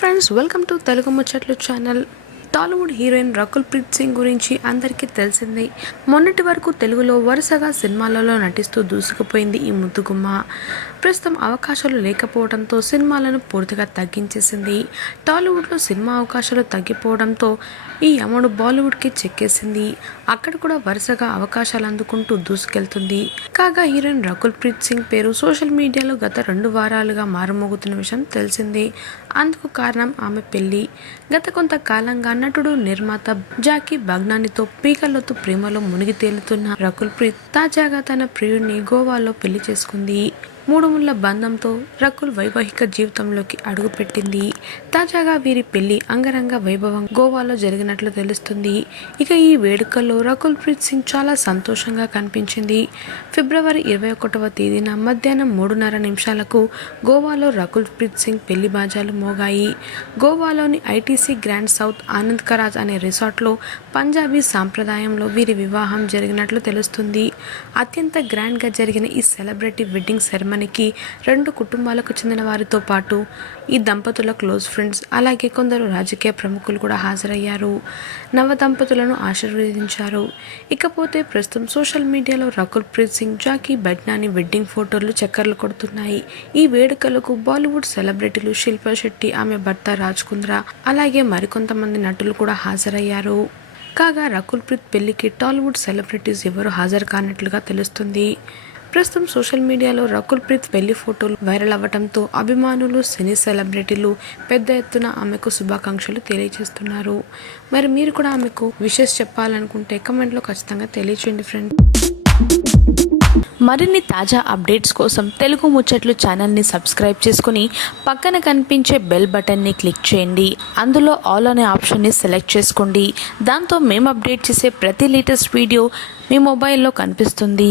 Friends welcome to Telugu Muchatlu channel Tollywood heroine Rakul Preet Singh గురించి అందరికీ తెలిసిందే. మొన్నటి వరకు తెలుగులో వరుసగా సినిమాలలో నటిస్తూ దూసుకుపోయింది ఈ ముద్దుగుమ్మ. ప్రస్తుతం అవకాశాలు లేకపోవడంతో సినిమాలను పూర్తిగా తగ్గించేసింది. టాలీవుడ్లో సినిమా అవకాశాలు తగ్గిపోవడంతో ఈ అమ్మడు బాలీవుడ్కి చెక్కేసింది. అక్కడ కూడా వరుసగా అవకాశాలు అందుకుంటూ దూసుకెళ్తుంది. కాగా హీరోయిన్ రకుల్ ప్రీత్ సింగ్ పేరు సోషల్ మీడియాలో గత రెండు వారాలుగా మారుమోగుతున్న విషయం తెలిసిందే. అందుకు కారణం ఆమె పెళ్ళి గత కొంతకాలంగా నటుడు నిర్మాత జాకీ బాగ్నానితో పీకలతో ప్రేమలో మునిగి తేలుతున్న రకుల్ ప్రీత్ తాజాగా తన ప్రియుడిని గోవాలో పెళ్ళి చేసుకుంది. మూడు ముళ్ళ బంధంతో రకుల్ వైవాహిక జీవితంలోకి అడుగుపెట్టింది. తాజాగా వీరి పెళ్ళి అంగరంగ వైభవం గోవాలో జరిగినట్లు తెలుస్తుంది. ఇక ఈ వేడుకల్లో రకుల్ ప్రీత్ సింగ్ చాలా సంతోషంగా కనిపించింది. ఫిబ్రవరి ఇరవై ఒకటవ తేదీన మధ్యాహ్నం మూడున్నర నిమిషాలకు గోవాలో రకుల్ ప్రీత్ సింగ్ పెళ్ళి బాజాలు మోగాయి. గోవాలోని ITC grand south Anand Karaj అనే రిసార్ట్లో పంజాబీ సాంప్రదాయంలో వీరి వివాహం జరిగినట్లు తెలుస్తుంది. అత్యంత గ్రాండ్గా జరిగిన ఈ సెలబ్రిటీ వెడ్డింగ్ సెరమనీకి రెండు కుటుంబాలకు చెందిన వారితో పాటు ఈ దంపతుల క్లోజ్ ఫ్రెండ్స్ అలాగే కొందరు రాజకీయ ప్రముఖులు కూడా హాజరయ్యారు. నవ దంపతులను ఆశీర్వదించారు. ఇకపోతే ప్రస్తుతం సోషల్ మీడియాలో రకుల్ ప్రీత్ సింగ్ జాకీ బెడ్నాని వెడ్డింగ్ ఫోటోలు చక్కర్లు కొడుతున్నాయి. ఈ వేడుకలకు బాలీవుడ్ సెలబ్రిటీలు శిల్పా శెట్టి ఆమె భర్త రాజ్ కుంద్రా అలాగే మరికొంతమంది నటులు కూడా హాజరయ్యారు. కాగా రకుల్ ప్రీత్ పెళ్ళికి టాలీవుడ్ సెలబ్రిటీస్ ఎవరు హాజరు కానట్లుగా తెలుస్తుంది. ప్రస్తుతం సోషల్ మీడియాలో రకుల్ ప్రీత్ పెళ్ళి ఫోటోలు వైరల్ అవ్వడంతో అభిమానులు సినీ సెలబ్రిటీలు పెద్ద ఎత్తున ఆమెకు శుభాకాంక్షలు తెలియజేస్తున్నారు. మరి మీరు కూడా ఆమెకు విషెస్ చెప్పాలనుకుంటే కమెంట్లో ఖచ్చితంగా తెలియచేయండి ఫ్రెండ్. మరిన్ని తాజా అప్డేట్స్ కోసం తెలుగు ముచ్చట్లు ఛానల్ని సబ్స్క్రైబ్ చేసుకుని పక్కన కనిపించే బెల్ బటన్ని క్లిక్ చేయండి. అందులో ఆల్ అనే ఆప్షన్ని సెలెక్ట్ చేసుకోండి. దాంతో మేము అప్డేట్ చేసే ప్రతి లేటెస్ట్ వీడియో మీ మొబైల్లో కనిపిస్తుంది.